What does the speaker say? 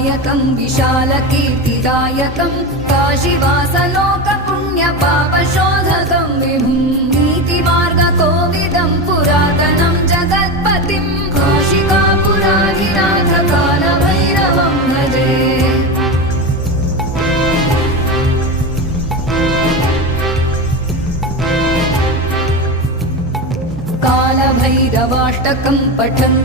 विनायकं विशालकीर्तिदायकं काशीवासलोकपुण्यपापशोधकं विभुं नीतिमार्गकोविदं पुरातनं जगत्पतिं काशिकापुराधिनाथ कालभैरवं भजे। कालभैरवाष्टकं पठन्